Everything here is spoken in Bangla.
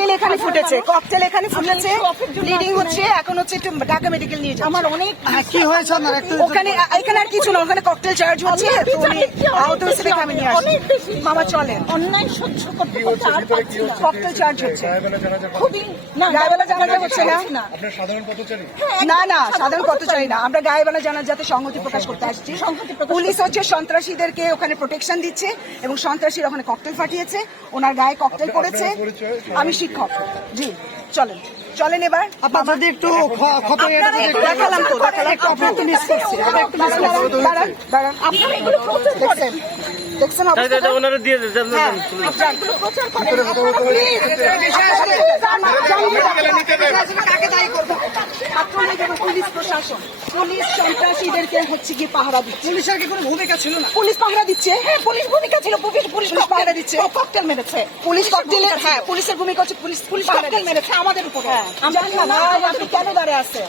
ককটেল এখানে ফুটেছে, ব্লিডিং হচ্ছে, এখন হচ্ছে একটু ঢাকা মেডিকেল নিয়ে যাচ্ছে। আমার অনেক কি হয়েছে আপনার? ওখানে এখানে আর কিছু না, ওখানে ককটেল চার্জ হচ্ছে, তো উনি আহত হয়েছে দেখে আমি নিয়ে আসছি। মামা চলেন, অন্যায় সহ্য করতে করতে আর পারছি না। ককটেল চার্জ হচ্ছে, খুবই না গায়েবেলা জানাজা হচ্ছে না। আপনার সাধারণ পথচারী? না সাধারণ কত চাই না, আমরা গায়েবেলা জানাজাতে সংহতি প্রকাশ করতে আসছি। পুলিশ হচ্ছে সন্ত্রাসীদেরকে ওখানে প্রোটেকশন দিচ্ছে এবং সন্ত্রাসীরা ওখানে ককটেল ফাটিয়েছে, ওনার গায়ে ককটেল করেছে। আমি শিক্ষক। জি চলেন এবার। আপনাদের একটু ক্ষত দেখালাম তো, একটু মিস করছি। দাঁড়ান। আপনারা এগুলো প্রচার করেন, দেখছেন অবস্থা? ওনারা দিয়ে দেন। এগুলো প্রচার করেন। কাকে দায়ী করবো? ছাত্রলীগ এবং পুলিশ প্রশাসন, পুলিশ সন্ত্রাসীদেরকে হচ্ছে কি পাহারা দিচ্ছে। পুলিশের কি কোনো ভূমিকা ছিল না? পুলিশ পাহারা দিচ্ছে, হ্যাঁ, পুলিশ ভূমিকা ছিল, পুলিশ পাহারা দিচ্ছে, ককটেল মেরেছে, পুলিশ ককটেলের, হ্যাঁ পুলিশের ভূমিকা হচ্ছে পুলিশ ককটেল মেরেছে আমাদের উপরে। জানি না আপনি কেন দাঁড়িয়ে আছেন।